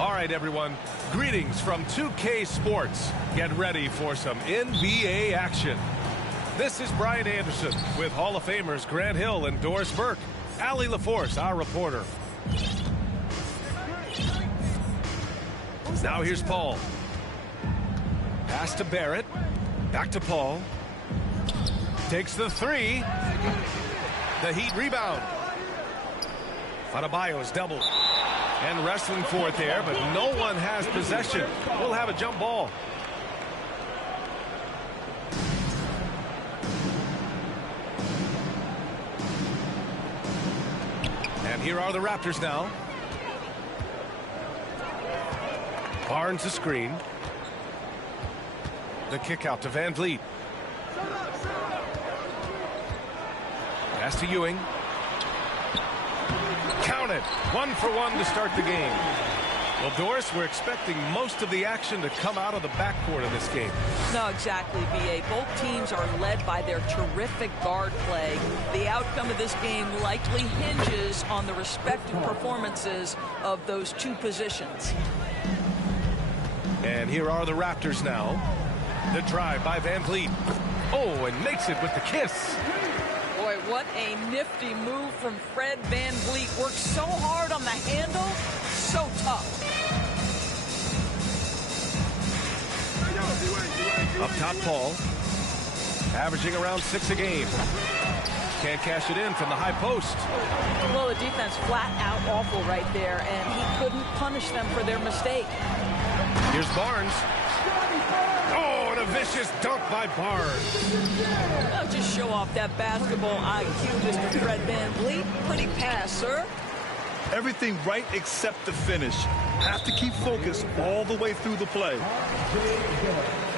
All right, everyone. Greetings from 2K Sports. Get ready for some NBA action. This is Brian Anderson with Hall of Famers Grant Hill and Doris Burke. Allie LaForce, our reporter. Now here's Paul. Pass to Barrett. Back to Paul. Takes the three. The Heat rebound. Adebayo's doubled. And wrestling for it there, but no one has possession. We'll have a jump ball. And here are the Raptors now. Barnes the screen. The kick out to Van Vliet. Pass to Ewing. Count it. 1 for 1 to start the game. Well, Doris, we're expecting most of the action to come out of the backcourt in this game. No, exactly, B.A. Both teams are led by their terrific guard play. The outcome of this game likely hinges on the respective performances of those two positions. And here are the Raptors now. The drive by Van Vliet. Oh, and makes it with the kiss. Boy, what a nifty move from Fred Van Vliet. Works so hard on the handle, so tough. Up top, Paul. Averaging around 6 a game. Can't cash it in from the high post. Well, the defense flat out awful right there, and he couldn't punish them for their mistake. Here's Barnes. Oh, and a vicious dunk by Barnes. Now just show off that basketball IQ, Mr. Fred Van Vliet. Pretty pass, sir. Everything right except the finish. Have to keep focused all the way through the play.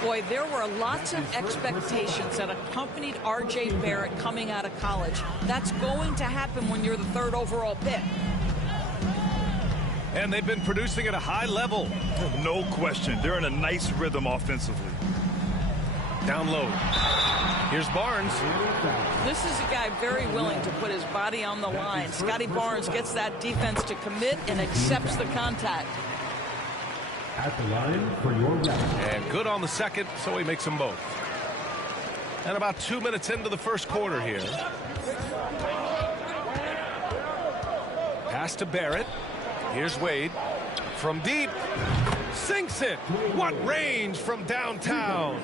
Boy, there were lots of expectations that accompanied R.J. Barrett coming out of college. That's going to happen when you're the 3rd overall pick. And they've been producing at a high level. No question. They're in a nice rhythm offensively. Down low. Here's Barnes. This is a guy very willing to put his body on the line. Scotty Barnes gets that defense to commit and accepts the contact. At the line for your round. And good on the second, so he makes them both. And about 2 minutes into the first quarter here. Pass to Barrett. Here's Wade. From deep. Sinks it. What range from downtown.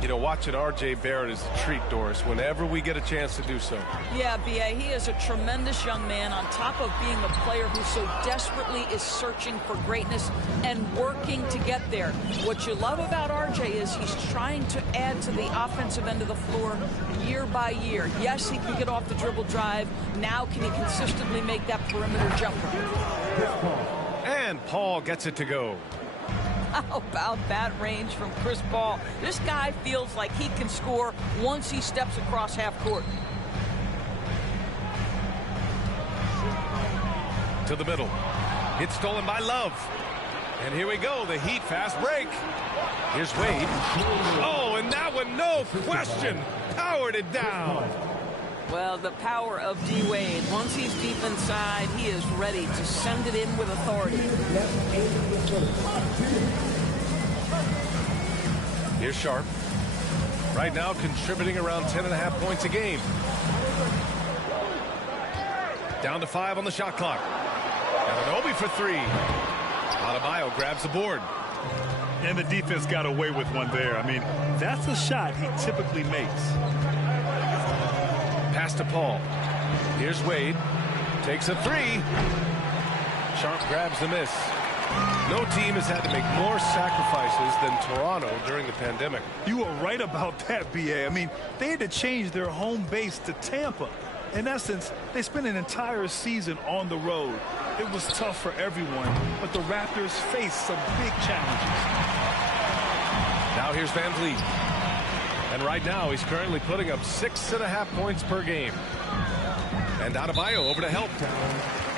You know, watching R.J. Barrett is a treat, Doris, whenever we get a chance to do so. Yeah, B.A., he is a tremendous young man on top of being a player who so desperately is searching for greatness and working to get there. What you love about R.J. is he's trying to add to the offensive end of the floor year by year. Yes, he can get off the dribble drive. Now can he consistently make that perimeter jumper? And Paul gets it to go. How about that range from Chris Paul? This guy feels like he can score once he steps across half court. To the middle. It's stolen by Love. And here we go, the Heat fast break. Here's Wade. Oh, and that one, no question, powered it down. Well, the power of D. Wade. Once he's deep inside, he is ready to send it in with authority. Here's Sharp. Right now contributing around 10.5 points a game. Down to 5 on the shot clock. And Obi for 3. Adebayo grabs the board. And the defense got away with one there. I mean, that's a shot he typically makes. Pass to Paul. Here's Wade. Takes a 3. Sharp grabs the miss. No team has had to make more sacrifices than Toronto during the pandemic. You are right about that, B.A. I mean, they had to change their home base to Tampa. In essence, they spent an entire season on the road. It was tough for everyone, but the Raptors faced some big challenges. Now here's Van Vliet. And right now, he's currently putting up 6.5 points per game. And Adebayo over to help.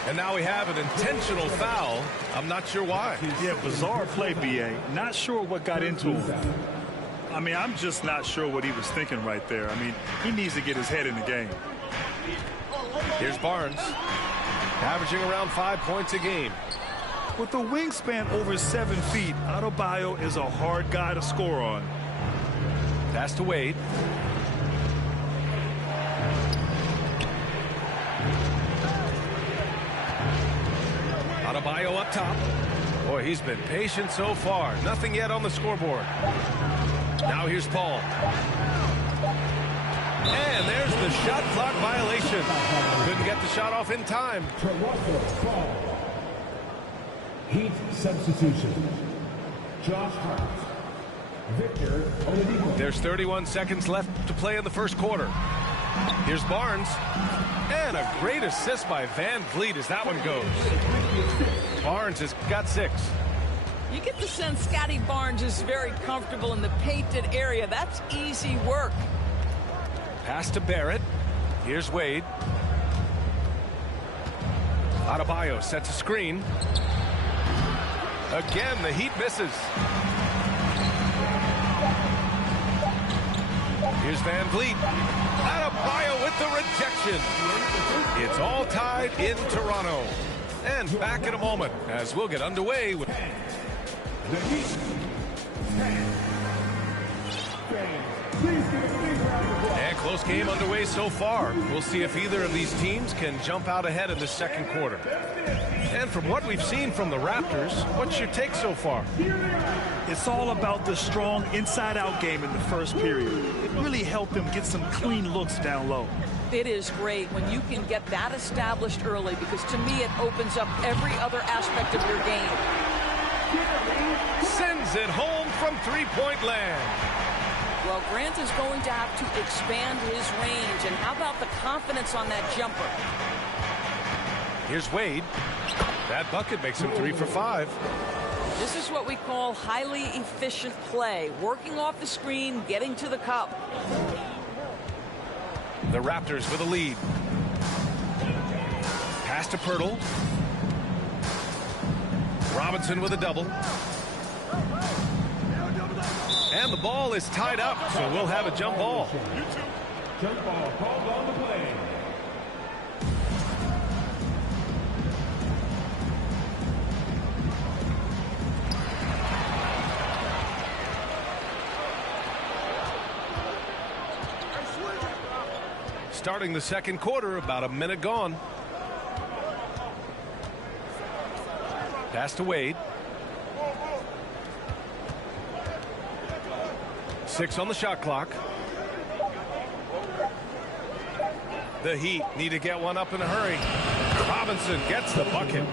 And now we have an intentional foul. I'm not sure why. Yeah, bizarre play, B.A. Not sure what got into him. I mean, I'm just not sure what he was thinking right there. I mean, he needs to get his head in the game. Here's Barnes. Averaging around 5 points a game. With a wingspan over 7 feet, Adebayo is a hard guy to score on. Pass to Wade. Adebayo up top. Boy, he's been patient so far. Nothing yet on the scoreboard. Now here's Paul. And there's the shot clock violation. Couldn't get the shot off in time. Heat substitution. Josh Hart. Victor Oladipo. There's 31 seconds left to play in the first quarter. Here's Barnes. And a great assist by Van Vliet as that one goes. Barnes has got 6. You get the sense Scotty Barnes is very comfortable in the painted area. That's easy work. Pass to Barrett. Here's Wade. Adebayo sets a screen. Again, the Heat misses. Here's Van Vliet. Adebayo with the rejection. It's all tied in Toronto. And back in a moment as we'll get underway with... And close game underway so far. We'll see if either of these teams can jump out ahead in the second quarter. And from what we've seen from the Raptors, what's your take so far? It's all about the strong inside-out game in the first period. It really helped them get some clean looks down low. It is great when you can get that established early, because to me it opens up every other aspect of your game. Sends it home from three-point land. Well, Grant is going to have to expand his range. And how about the confidence on that jumper? Here's Wade. That bucket makes him 3 for 5. This is what we call highly efficient play. Working off the screen, getting to the cup. The Raptors with a lead. Pass to Pirtle. Robinson with a double. And the ball is tied up, so we'll have a jump ball. Jump ball called on the play. Starting the second quarter, about a minute gone. Pass to Wade. 6 on the shot clock. The Heat need to get one up in a hurry. Robinson gets the bucket.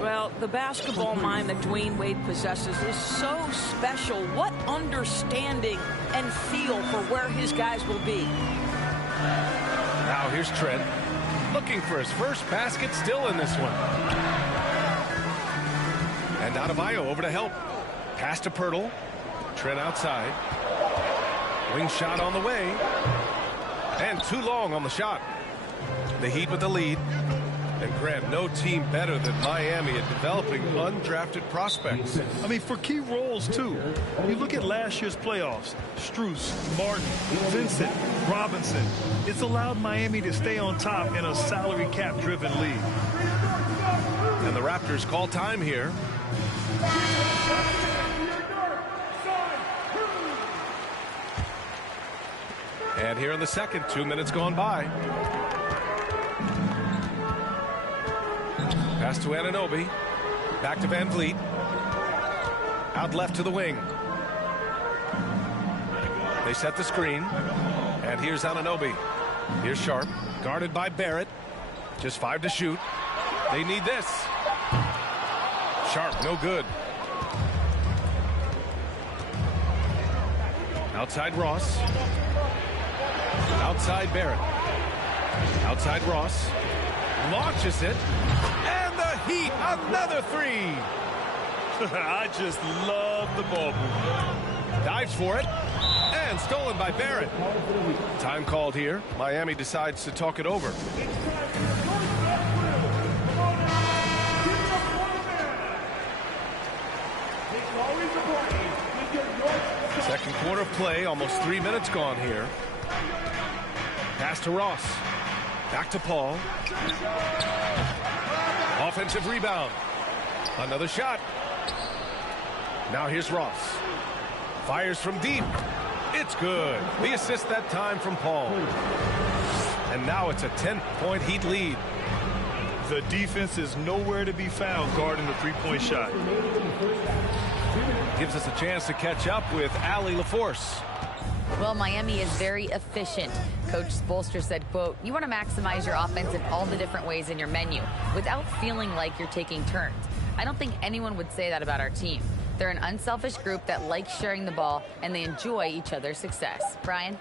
Well, the basketball mind that Dwayne Wade possesses is so special. What understanding and feel for where his guys will be. Now here's Trent, looking for his first basket, still in this one. And Adebayo over to help. Pass to Pirtle. Trent outside. Wing shot on the way. And too long on the shot. The Heat with the lead. And Grant, no team better than Miami at developing undrafted prospects. I mean, for key roles, too. You look at last year's playoffs. Strus, Martin, Vincent, Robinson. It's allowed Miami to stay on top in a salary cap-driven league. And the Raptors call time here. And here in the second, 2 minutes gone by. Pass to Anunoby. Back to Van Vliet. Out left to the wing. They set the screen. And here's Anunoby. Here's Sharp. Guarded by Barrett. Just 5 to shoot. They need this. Sharp, no good. Outside Ross. Outside Barrett. Outside Ross. Launches it. And the Heat, another 3. I just love the ball movement. Dives for it. And stolen by Barrett. Time called here. Miami decides to talk it over. Second quarter of play, almost 3 minutes gone here. Pass to Ross. Back to Paul. Offensive rebound. Another shot. Now here's Ross. Fires from deep. It's good. The assist that time from Paul. And now it's a 10-point Heat lead. The defense is nowhere to be found guarding the three-point shot. Gives us a chance to catch up with Allie LaForce. Well, Miami is very efficient. Coach Spoelstra said, quote, "You want to maximize your offense in all the different ways in your menu without feeling like you're taking turns." I don't think anyone would say that about our team. They're an unselfish group that likes sharing the ball, and they enjoy each other's success. Brian?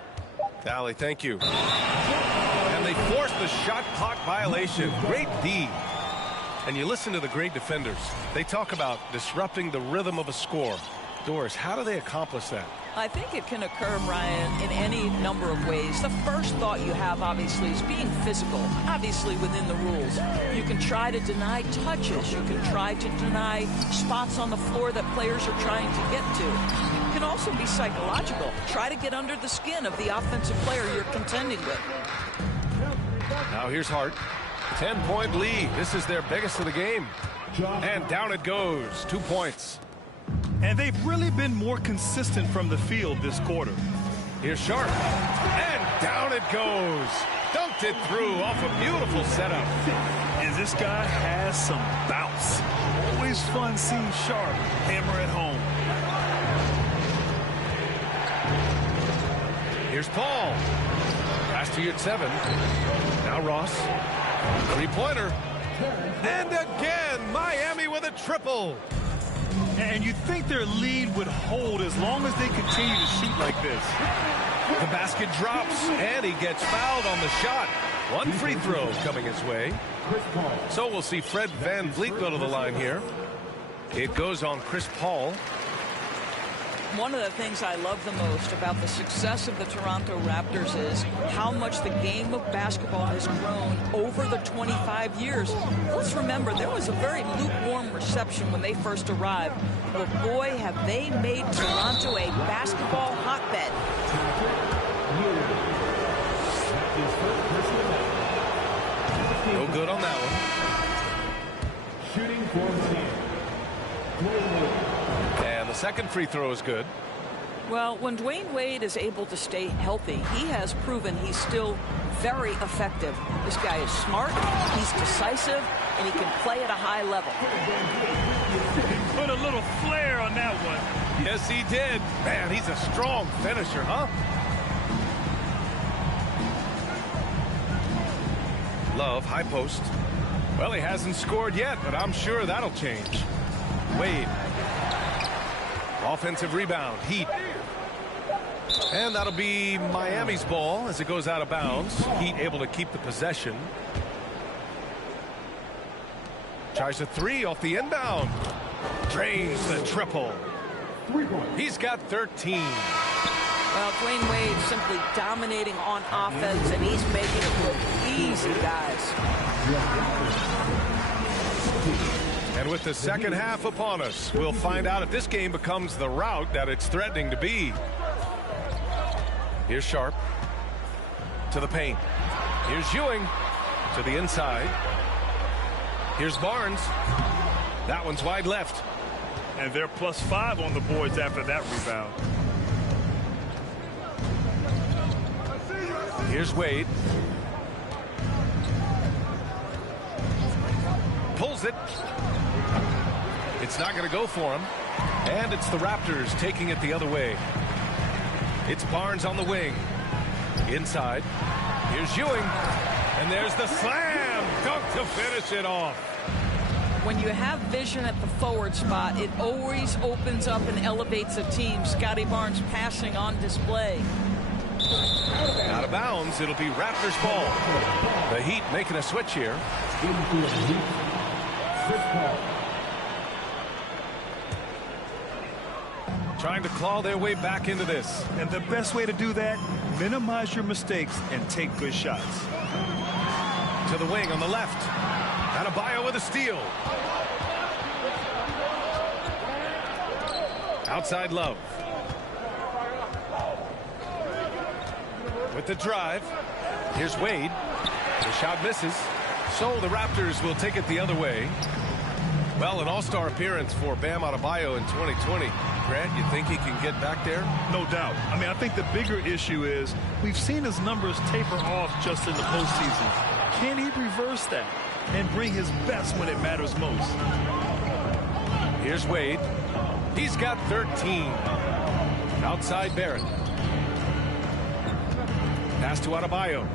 Allie, thank you. And they forced the shot clock violation. Great D. And you listen to the great defenders. They talk about disrupting the rhythm of a score. Doris, how do they accomplish that? I think it can occur, Brian, in any number of ways. The first thought you have, obviously, is being physical, obviously within the rules. You can try to deny touches. You can try to deny spots on the floor that players are trying to get to. It can also be psychological. Try to get under the skin of the offensive player you're contending with. Now here's Hart. 10-point lead. This is their biggest of the game. And down it goes. 2 points. And they've really been more consistent from the field this quarter. Here's Sharp. And down it goes. Dunked it through off a beautiful setup. And this guy has some bounce. Always fun seeing Sharp hammer it home. Here's Paul. Pass to you at 7. Now Ross. Three-pointer. And again, Miami with a triple. And you'd think their lead would hold as long as they continue to shoot like this. The basket drops, and he gets fouled on the shot. 1 free throw coming his way. So we'll see Fred VanVleet go to the line here. It goes on Chris Paul. One of the things I love the most about the success of the Toronto Raptors is how much the game of basketball has grown over the 25 years. Let's remember, there was a very lukewarm reception when they first arrived. But boy, have they made Toronto a basketball hotbed. No good on that one. Shooting for And the second free throw is good. Well, when Dwayne Wade is able to stay healthy, he has proven he's still very effective. This guy is smart, he's decisive, and he can play at a high level. He put a little flair on that one. Yes, he did. Man, he's a strong finisher, huh? Love, high post. Well, he hasn't scored yet, but I'm sure that'll change. Wade. Offensive rebound. Heat. And that'll be Miami's ball as it goes out of bounds. Heat able to keep the possession. Tries a 3 off the inbound. Drains the triple. He's got 13. Well, Dwayne Wade simply dominating on offense, and he's making it look easy, guys. And with the second half upon us, we'll find out if this game becomes the rout that it's threatening to be. Here's Sharp to the paint. Here's Ewing to the inside. Here's Barnes. That one's wide left. And they're +5 on the boards after that rebound. Here's Wade. Pulls it. It's not going to go for him. And it's the Raptors taking it the other way. It's Barnes on the wing. Inside. Here's Ewing. And there's the slam dunk to finish it off. When you have vision at the forward spot, it always opens up and elevates a team. Scotty Barnes passing on display. Out of bounds, it'll be Raptors ball. The Heat making a switch here. Trying to claw their way back into this. And the best way to do that, minimize your mistakes and take good shots. To the wing on the left. Adebayo with a steal. Outside Love. With the drive. Here's Wade. The shot misses. So the Raptors will take it the other way. Well, an all-star appearance for Bam Adebayo in 2020. Grant, you think he can get back there? No doubt. I mean, I think the bigger issue is we've seen his numbers taper off just in the postseason. Can he reverse that and bring his best when it matters most? Here's Wade. He's got 13. Outside Barrett. Pass to Adebayo.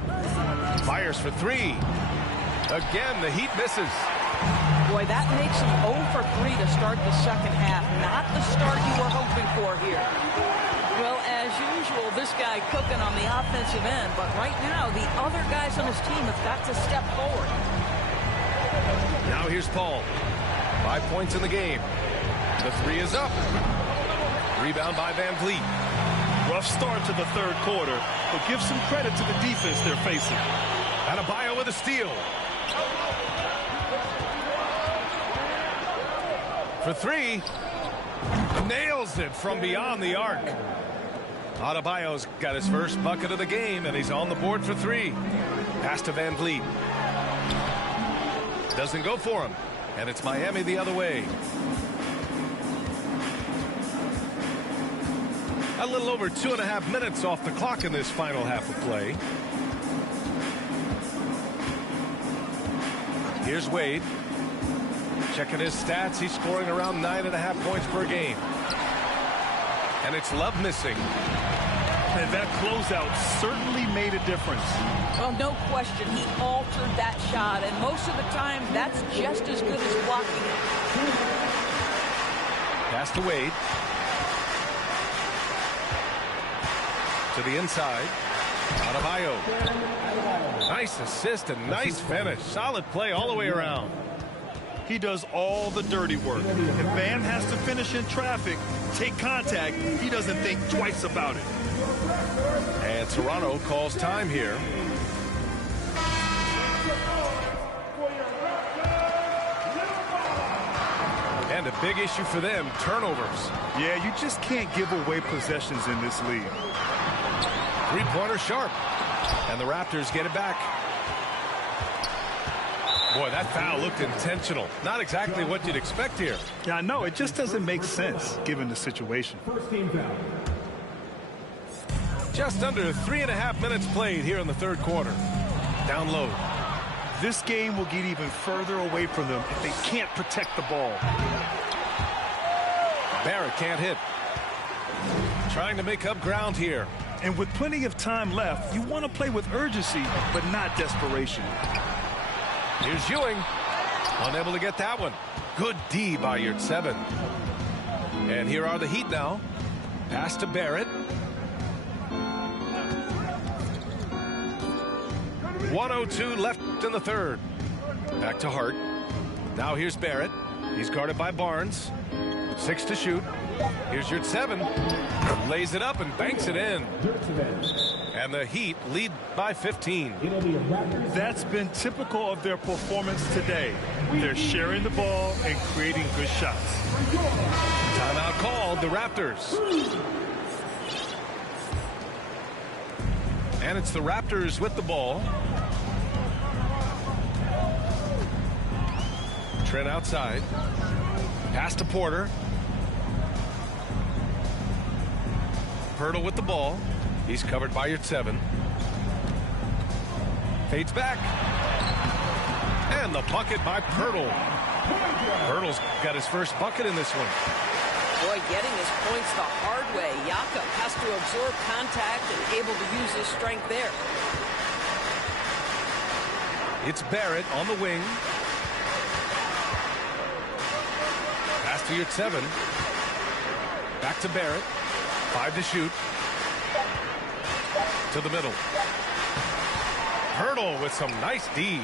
Fires for three. Again, the Heat misses. Boy, that makes him 0 for 3 to start the second half. Not the start you were hoping for here. Well, as usual, this guy cooking on the offensive end. But right now, the other guys on his team have got to step forward. Now here's Paul. 5 points in the game. The three is up. Rebound by Van Vliet. Rough start to the third quarter, but give some credit to the defense they're facing. Adebayo with a steal. For three. Nails it from beyond the arc. Adebayo's got his first bucket of the game, and he's on the board for three. Pass to Van Vliet. Doesn't go for him, and it's Miami the other way. A little over 2.5 minutes off the clock in this final half of play. Here's Wade. Checking his stats, he's scoring around 9.5 points per game. And it's Love missing. And that closeout certainly made a difference. Well, no question, he altered that shot, and most of the time, that's just as good as blocking it. Pass to Wade. To the inside. Adebayo. Nice assist and nice finish. Solid play all the way around. He does all the dirty work. If Bam has to finish in traffic, take contact, he doesn't think twice about it. And Toronto calls time here. And a big issue for them, turnovers. Yeah, you just can't give away possessions in this league. Three-pointer sharp. And the Raptors get it back. Boy, that foul looked intentional. Not exactly what you'd expect here. Yeah, I know. It just doesn't make sense given the situation. First team foul. Just under 3.5 minutes played here in the third quarter. Down low. This game will get even further away from them if they can't protect the ball. Barrett can't hit. Trying to make up ground here. And with plenty of time left, you want to play with urgency, but not desperation. Here's Ewing. Unable to get that one. Good D by Yurtseven. And here are the Heat now. Pass to Barrett. 1:02 left in the third. Back to Hart. Now here's Barrett. He's guarded by Barnes. 6 to shoot. Here's Yurtseven. Lays it up and banks it in. And the Heat lead by 15. That's been typical of their performance today. They're sharing the ball and creating good shots. Timeout called, the Raptors. And it's the Raptors with the ball. Trent outside. Pass to Porter. Pirtle with the ball. He's covered by Yurtseven. Fades back. And the bucket by Pirtle. Pirtle's got his first bucket in this one. Boy, getting his points the hard way. Jakob has to absorb contact and able to use his strength there. It's Barrett on the wing. Pass to Yurtseven. Back to Barrett. 5 to shoot. To the middle. Pirtle with some nice D.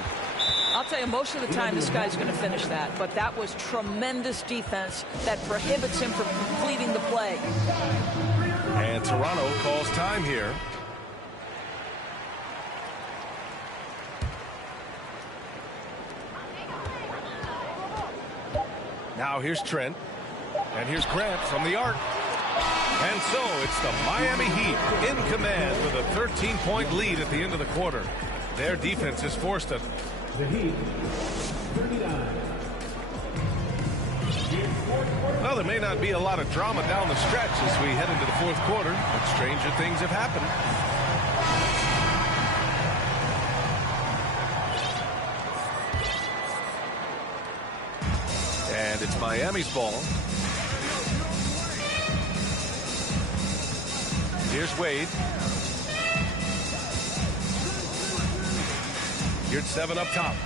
I'll tell you, most of the time this guy's going to finish that, but that was tremendous defense that prohibits him from completing the play. And Toronto calls time here. Now here's Trent. And here's Grant from the arc. And so it's the Miami Heat in command with a 13-point lead at the end of the quarter. Their defense is forced it. The Heat, 39. Well, there may not be a lot of drama down the stretch as we head into the fourth quarter, but stranger things have happened. And it's Miami's ball. Here's Wade. Here's 7 up top.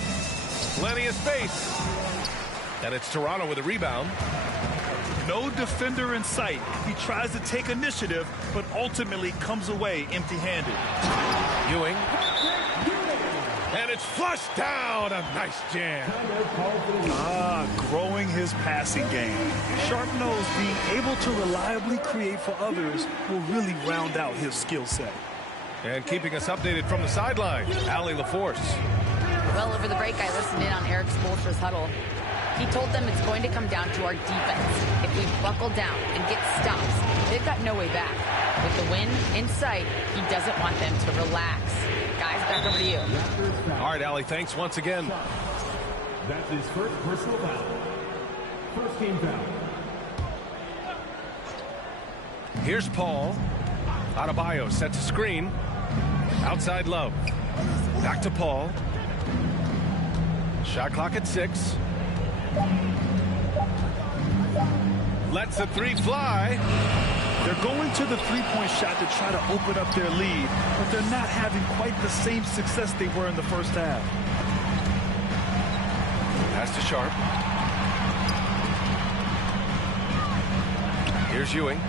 Plenty of space. And it's Toronto with a rebound. No defender in sight. He tries to take initiative, but ultimately comes away empty-handed. Ewing. And it's flushed down. A nice jam. Growing his passing game. Sharp knows being able to reliably create for others will really round out his skill set. And keeping us updated from the sideline, Allie LaForce. Well, over the break, I listened in on Eric Spoelstra's huddle. He told them it's going to come down to our defense. If we buckle down and get stops, they've got no way back. With the win in sight, he doesn't want them to relax. Guys, back over to you. All right, Allie, thanks once again. That's his first personal foul. First team foul. Here's Paul. Adebayo sets a screen. Outside Love. Back to Paul. Shot clock at 6. Lets the 3 fly. They're going to the three-point shot to try to open up their lead, but they're not having quite the same success they were in the first half. Pass to Sharp. Here's Ewing.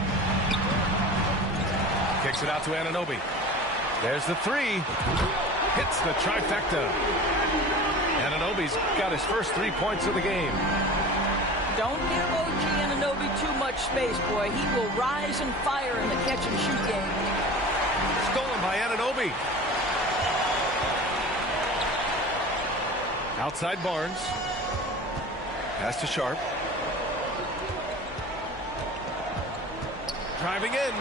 Kicks it out to Anunoby. There's the 3. Hits the trifecta. Anunoby's got his first 3 points of the game. Don't give OG Anunoby too much space, boy. He will rise and fire in the catch-and-shoot game. Stolen by Anunoby. Outside Barnes. Pass to Sharp. Driving in.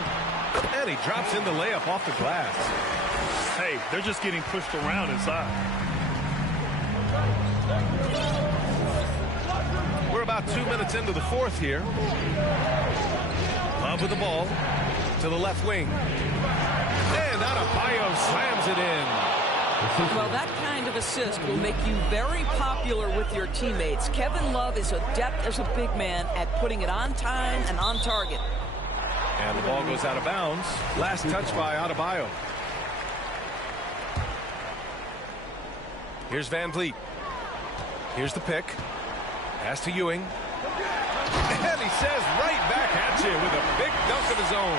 And he drops in the layup off the glass. Hey, they're just getting pushed around inside. We're about 2 minutes into the fourth here. Love with the ball to the left wing. And Adebayo slams it in. Well, that kind of assist will make you very popular with your teammates. Kevin Love is adept as a big man at putting it on time and on target. And the ball goes out of bounds. Last touch by Adebayo. Here's Van Vliet. Here's the pick. Pass to Ewing. And he says right back at you with a big dunk of his own.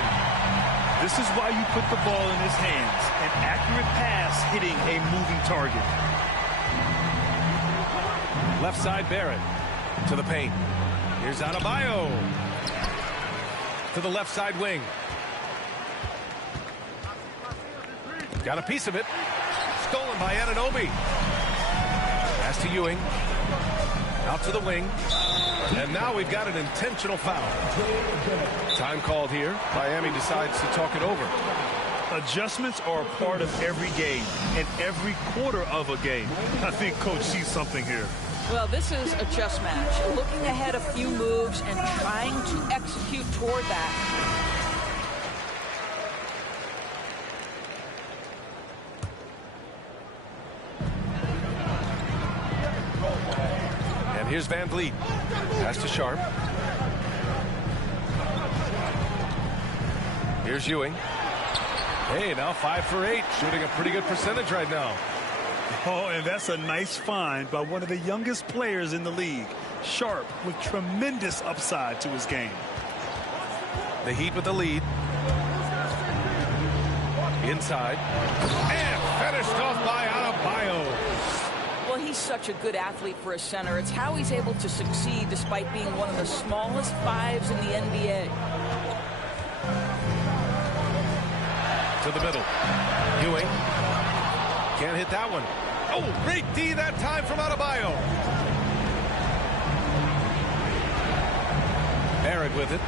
This is why you put the ball in his hands. An accurate pass hitting a moving target. Left side Barrett to the paint. Here's Adebayo. To the left side wing. Got a piece of it. Stolen by Anunoby. Pass to Ewing. Out to the wing. And now we've got an intentional foul. Time called here. Miami decides to talk it over. Adjustments are a part of every game and every quarter of a game. I think Coach sees something here. Well, this is a chess match. Looking ahead a few moves and trying to execute toward that. And here's Van Vliet. Pass to Sharp. Here's Ewing. Hey, now 5 for 8. Shooting a pretty good percentage right now. Oh, and that's a nice find by one of the youngest players in the league. Sharp with tremendous upside to his game. The Heat with the lead. Inside. And finished off by Adebayo. Well, he's such a good athlete for a center. It's how he's able to succeed despite being one of the smallest 5s in the NBA. To the middle. Ewing. Can't hit that one. Oh, great D that time from Adebayo. Barrett with it.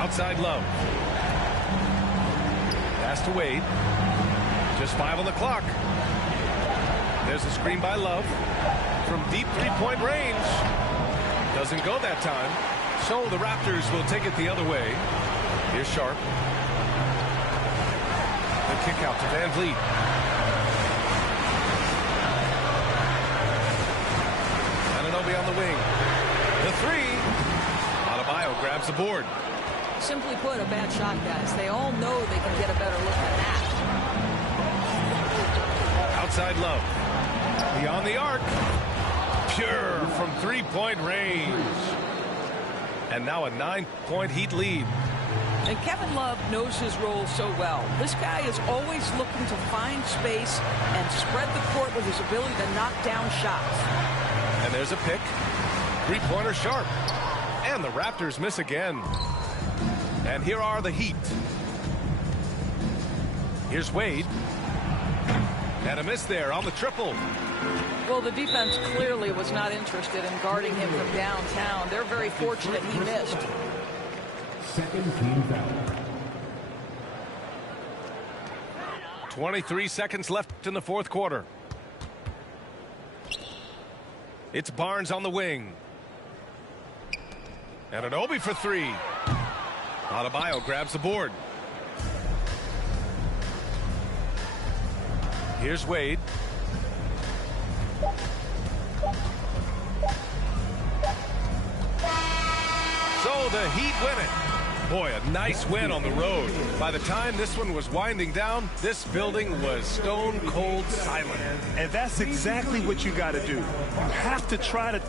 Outside Love. Pass to Wade. Just 5 on the clock. There's a screen by Love. from deep three-point range. Doesn't go that time. So the Raptors will take it the other way. Here's Sharp. The kick out to Van Vliet. Anunoby on the wing. The three. Adebayo grabs the board. Simply put, a bad shot, guys. They all know they can get a better look than that. Outside Love. Beyond the arc. Pure from three-point range. And now a 9-point Heat lead. And Kevin Love knows his role so well. This guy is always looking to find space and spread the court with his ability to knock down shots. And there's a pick. Three-pointer Sharp. And the Raptors miss again. And here are the Heat. Here's Wade. And a miss there on the triple. Well, the defense clearly was not interested in guarding him from downtown. They're very fortunate he missed. Second team foul. 23 seconds left in the fourth quarter. It's Barnes on the wing. And Anunoby for three. Adebayo grabs the board. Here's Wade. So the Heat win it. Boy, a nice win on the road. By the time this one was winding down, this building was stone cold silent. And that's exactly what you got to do. You have to try to